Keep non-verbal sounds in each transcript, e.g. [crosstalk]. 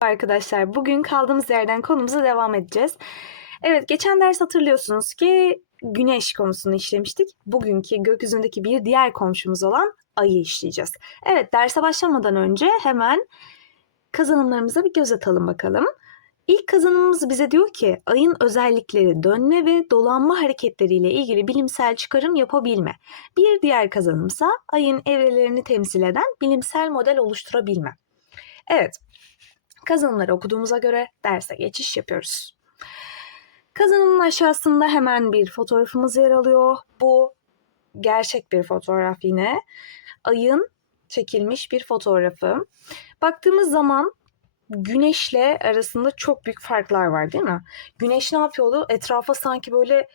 Arkadaşlar bugün kaldığımız yerden konumuza devam edeceğiz. Evet geçen ders hatırlıyorsunuz ki güneş konusunu işlemiştik. Bugünkü gökyüzündeki bir diğer komşumuz olan ayı işleyeceğiz. Evet derse başlamadan önce hemen kazanımlarımıza bir göz atalım bakalım. İlk kazanımımız bize diyor ki ayın özellikleri dönme ve dolanma hareketleriyle ilgili bilimsel çıkarım yapabilme. Bir diğer kazanımsa ayın evrelerini temsil eden bilimsel model oluşturabilme. Evet, kazanımları okuduğumuza göre derse geçiş yapıyoruz. Kazanımın aşağısında hemen bir fotoğrafımız yer alıyor. Bu gerçek bir fotoğraf yine. Ayın çekilmiş bir fotoğrafı. Baktığımız zaman güneşle arasında çok büyük farklar var değil mi? Güneş ne yapıyordu? Etrafa sanki böyle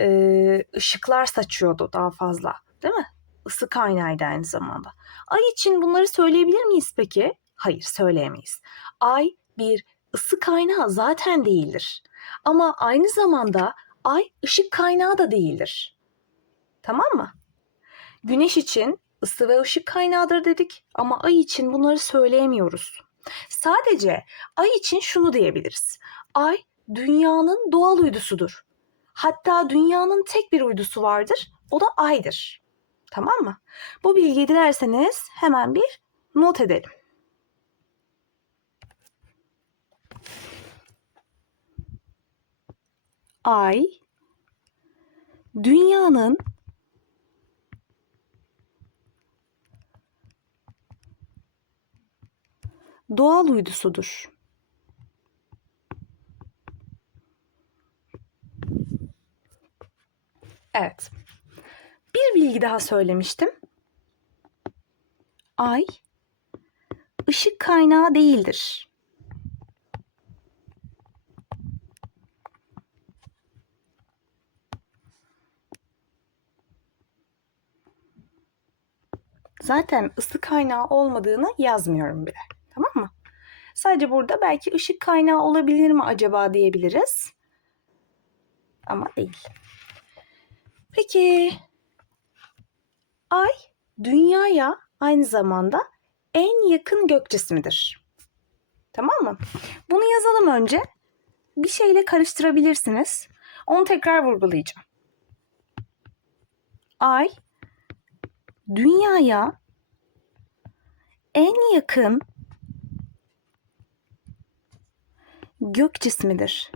e, ışıklar saçıyordu daha fazla değil mi? Isı kaynağıydı aynı zamanda. Ay için bunları söyleyebilir miyiz peki? Hayır söyleyemeyiz. Ay bir ısı kaynağı zaten değildir. Ama aynı zamanda ay ışık kaynağı da değildir. Tamam mı? Güneş için ısı ve ışık kaynağıdır dedik ama ay için bunları söyleyemiyoruz. Sadece ay için şunu diyebiliriz. Ay dünyanın doğal uydusudur. Hatta dünyanın tek bir uydusu vardır. O da aydır. Tamam mı? Bu bilgiyi dilerseniz hemen bir not edelim. Ay dünyanın doğal uydusudur. Evet. Bir bilgi daha söylemiştim. Ay ışık kaynağı değildir. Zaten ısı kaynağı olmadığını yazmıyorum bile. Sadece burada belki ışık kaynağı olabilir mi acaba diyebiliriz. Ama değil. Peki Ay dünyaya aynı zamanda en yakın gök cismidir. Tamam mı? Bunu yazalım önce. Bir şeyle karıştırabilirsiniz. Onu tekrar vurgulayacağım. Ay dünyaya en yakın gök cismidir.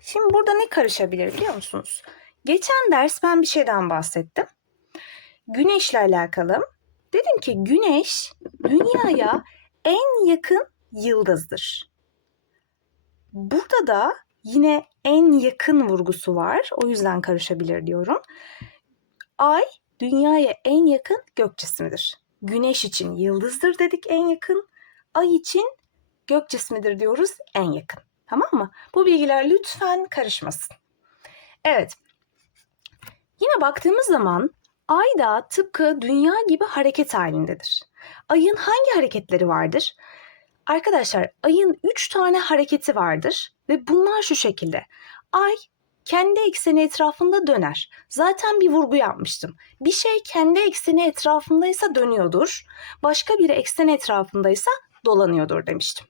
Şimdi burada ne karışabilir biliyor musunuz? Geçen ders ben bir şeyden bahsettim. Güneşle alakalı. Dedim ki güneş dünyaya en yakın yıldızdır. Burada da yine en yakın vurgusu var. O yüzden karışabilir diyorum. Ay dünyaya en yakın gök cismidir. Güneş için yıldızdır dedik en yakın. Ay için gök cismidir diyoruz en yakın. Tamam mı? Bu bilgiler lütfen karışmasın. Evet. Yine baktığımız zaman ay da tıpkı dünya gibi hareket halindedir. Ayın hangi hareketleri vardır? Arkadaşlar ayın 3 tane hareketi vardır ve bunlar şu şekilde. Ay kendi ekseni etrafında döner. Zaten bir vurgu yapmıştım. Bir şey kendi ekseni etrafındaysa dönüyordur. Başka bir eksen etrafındaysa dolanıyordur demiştim.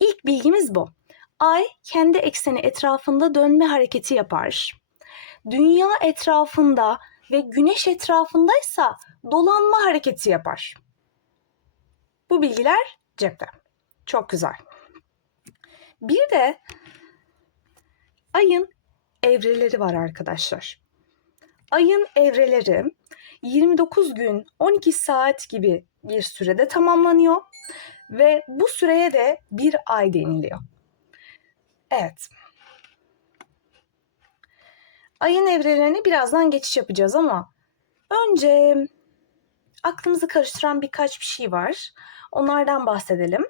İlk bilgimiz bu. Ay kendi ekseni etrafında dönme hareketi yapar. Dünya etrafında ve güneş etrafındaysa dolanma hareketi yapar. Bu bilgiler cepte. Çok güzel. Bir de ayın evreleri var arkadaşlar. Ayın evreleri 29 gün 12 saat gibi bir sürede tamamlanıyor ve bu süreye de bir ay deniliyor. Evet. Ayın evrelerine birazdan geçiş yapacağız ama önce aklımızı karıştıran birkaç bir şey var. Onlardan bahsedelim.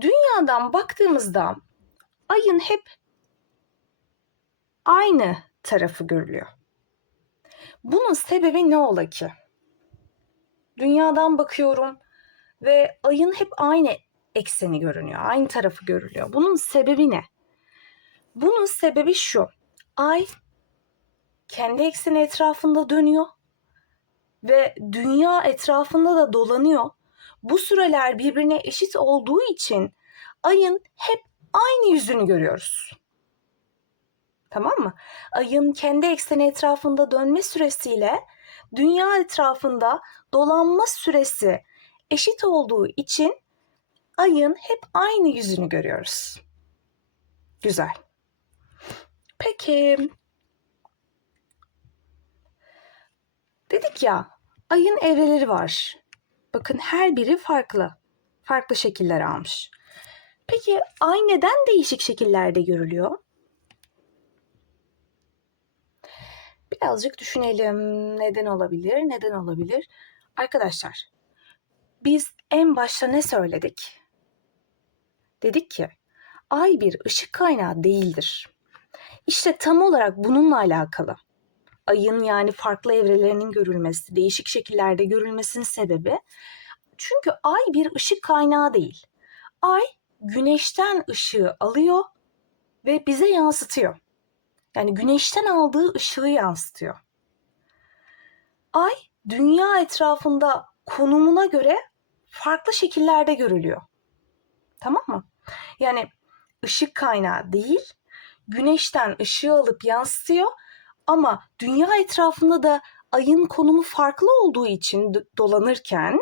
Dünyadan baktığımızda ayın hep aynı tarafı görülüyor. Bunun sebebi ne ola ki? Dünyadan bakıyorum ve ayın hep aynı ekseni görünüyor, aynı tarafı görülüyor. Bunun sebebi ne? Bunun sebebi şu. Ay kendi ekseni etrafında dönüyor ve dünya etrafında da dolanıyor. Bu süreler birbirine eşit olduğu için ayın hep aynı yüzünü görüyoruz. Tamam mı? Ayın kendi ekseni etrafında dönme süresiyle dünya etrafında dolanma süresi eşit olduğu için ayın hep aynı yüzünü görüyoruz. Güzel. Peki dedik ya ayın evreleri var. Bakın her biri farklı. Farklı şekiller almış. Peki ay neden değişik şekillerde görülüyor? Birazcık düşünelim. Neden olabilir? Neden olabilir? Arkadaşlar, biz en başta ne söyledik? Dedik ki ay bir ışık kaynağı değildir. İşte tam olarak bununla alakalı. Ayın yani farklı evrelerinin görülmesi, değişik şekillerde görülmesinin sebebi çünkü ay bir ışık kaynağı değil. Ay güneşten ışığı alıyor ve bize yansıtıyor. Yani güneşten aldığı ışığı yansıtıyor. Ay dünya etrafında konumuna göre farklı şekillerde görülüyor. Tamam mı? Yani ışık kaynağı değil, güneşten ışığı alıp yansıtıyor ama dünya etrafında da ayın konumu farklı olduğu için dolanırken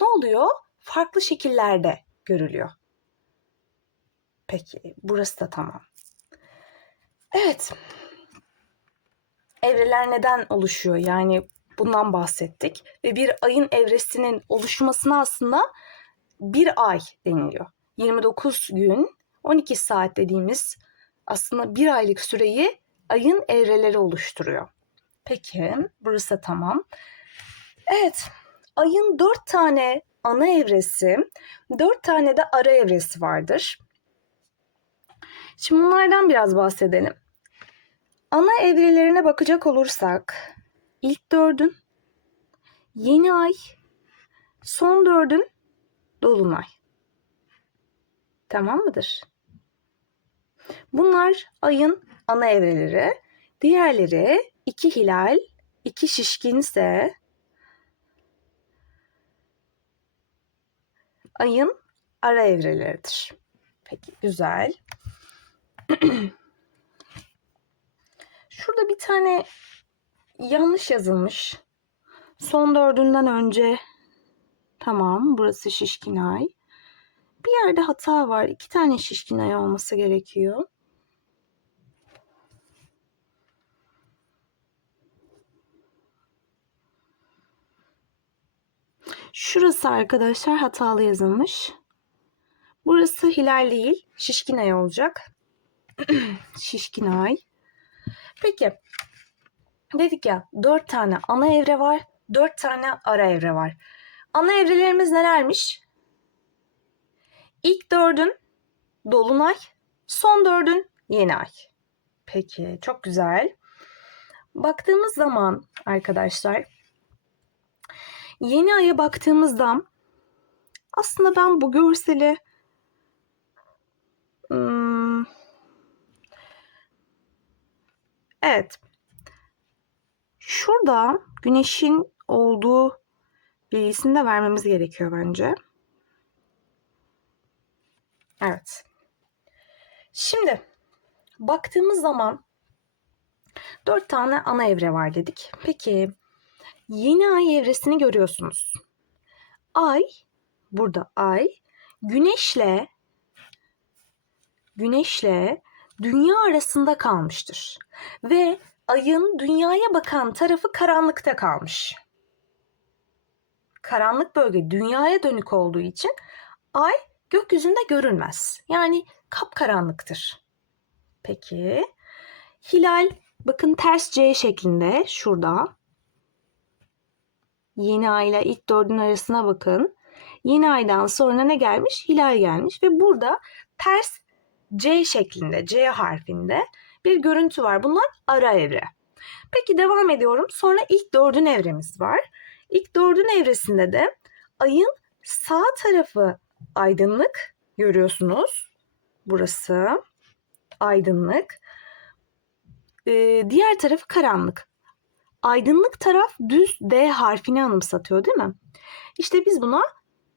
ne oluyor? Farklı şekillerde görülüyor. Peki burası da tamam. Evet. Evreler neden oluşuyor? Yani bundan bahsettik. Ve bir ayın evresinin oluşmasına aslında bir ay deniliyor. 29 gün 12 saat dediğimiz aslında bir aylık süreyi ayın evreleri oluşturuyor. Peki burası tamam. Evet ayın dört tane ana evresi, dört tane de ara evresi vardır. Şimdi bunlardan biraz bahsedelim. Ana evrelerine bakacak olursak ilk dördün yeni ay, son dördün dolunay. Tamam mıdır? Bunlar ayın ana evreleri. Diğerleri iki hilal, iki şişkinse ayın ara evreleridir. Peki güzel. [clears throat] Şurada bir tane yanlış yazılmış. Son dördünden önce tamam burası şişkin ay. Bir yerde hata var. İki tane şişkin ay olması gerekiyor. Şurası arkadaşlar hatalı yazılmış. Burası hilal değil, şişkin ay olacak. [clears throat] şişkin ay. Peki. Dedik ya dört tane ana evre var, dört tane ara evre var. Ana evrelerimiz nelermiş? İlk dördün dolunay, son dördün yeni ay. Peki, çok güzel. Baktığımız zaman arkadaşlar Yeni aya baktığımızda aslında ben bu görseli hmm, evet şurada güneşin olduğu bilgisini de vermemiz gerekiyor bence. Evet. Şimdi baktığımız zaman dört tane ana evre var dedik. Peki yeni ay evresini görüyorsunuz. Ay, burada ay, güneşle güneşle dünya arasında kalmıştır. Ve ayın dünyaya bakan tarafı karanlıkta kalmış. Karanlık bölge dünyaya dönük olduğu için ay gökyüzünde görünmez. Yani kapkaranlıktır. Peki hilal bakın ters C şeklinde şurada Yeni ay ile ilk dördün arasına bakın. Yeni aydan sonra ne gelmiş? Hilal gelmiş ve burada ters C şeklinde, C harfinde bir görüntü var. Bunlar ara evre. Peki devam ediyorum. Sonra ilk dördün evremiz var. İlk dördün evresinde de ayın sağ tarafı aydınlık görüyorsunuz. Burası aydınlık. Ee, diğer tarafı karanlık. aydınlık taraf düz D harfini anımsatıyor değil mi? İşte biz buna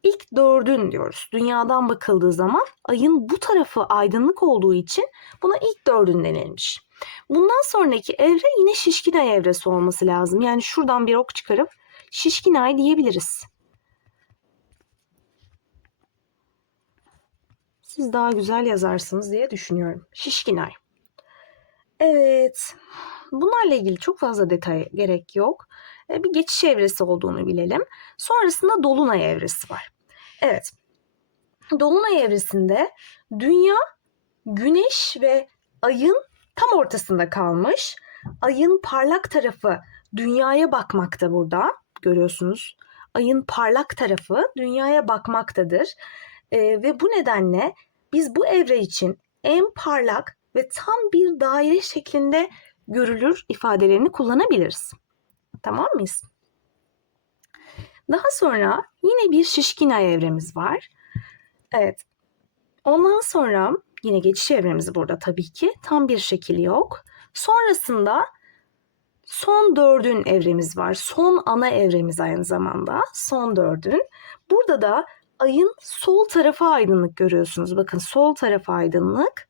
ilk dördün diyoruz. Dünyadan bakıldığı zaman ayın bu tarafı aydınlık olduğu için buna ilk dördün denilmiş. Bundan sonraki evre yine şişkin ay evresi olması lazım. Yani şuradan bir ok çıkarıp şişkin ay diyebiliriz. Siz daha güzel yazarsınız diye düşünüyorum. Şişkin ay. Evet. Bunlarla ilgili çok fazla detay gerek yok. Bir geçiş evresi olduğunu bilelim. Sonrasında dolunay evresi var. Evet. Dolunay evresinde dünya güneş ve ayın tam ortasında kalmış. Ayın parlak tarafı dünyaya bakmakta burada. Görüyorsunuz. Ayın parlak tarafı dünyaya bakmaktadır. E, ve bu nedenle biz bu evre için en parlak ve tam bir daire şeklinde görülür ifadelerini kullanabiliriz. Tamam mıyız? Daha sonra yine bir şişkin ay evremiz var. Evet. Ondan sonra yine geçiş evremiz burada tabii ki. Tam bir şekil yok. Sonrasında son dördün evremiz var. Son ana evremiz aynı zamanda. Son dördün. Burada da ayın sol tarafı aydınlık görüyorsunuz. Bakın sol tarafı aydınlık.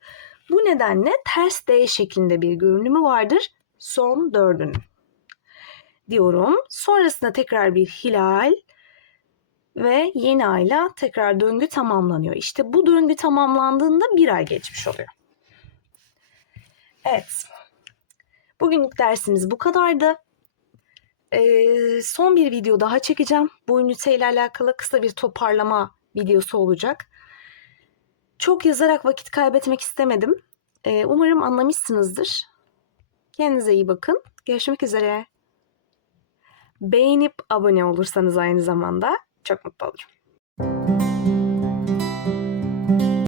Bu nedenle ters D şeklinde bir görünümü vardır son dördünün diyorum. Sonrasında tekrar bir hilal ve yeni ayla tekrar döngü tamamlanıyor. İşte bu döngü tamamlandığında bir ay geçmiş oluyor. Evet. Bugünlük dersimiz bu kadardı. Ee, son bir video daha çekeceğim. Bu ünite ile alakalı kısa bir toparlama videosu olacak. Çok yazarak vakit kaybetmek istemedim. Ee, umarım anlamışsınızdır. Kendinize iyi bakın. Görüşmek üzere. Beğenip abone olursanız aynı zamanda çok mutlu olurum.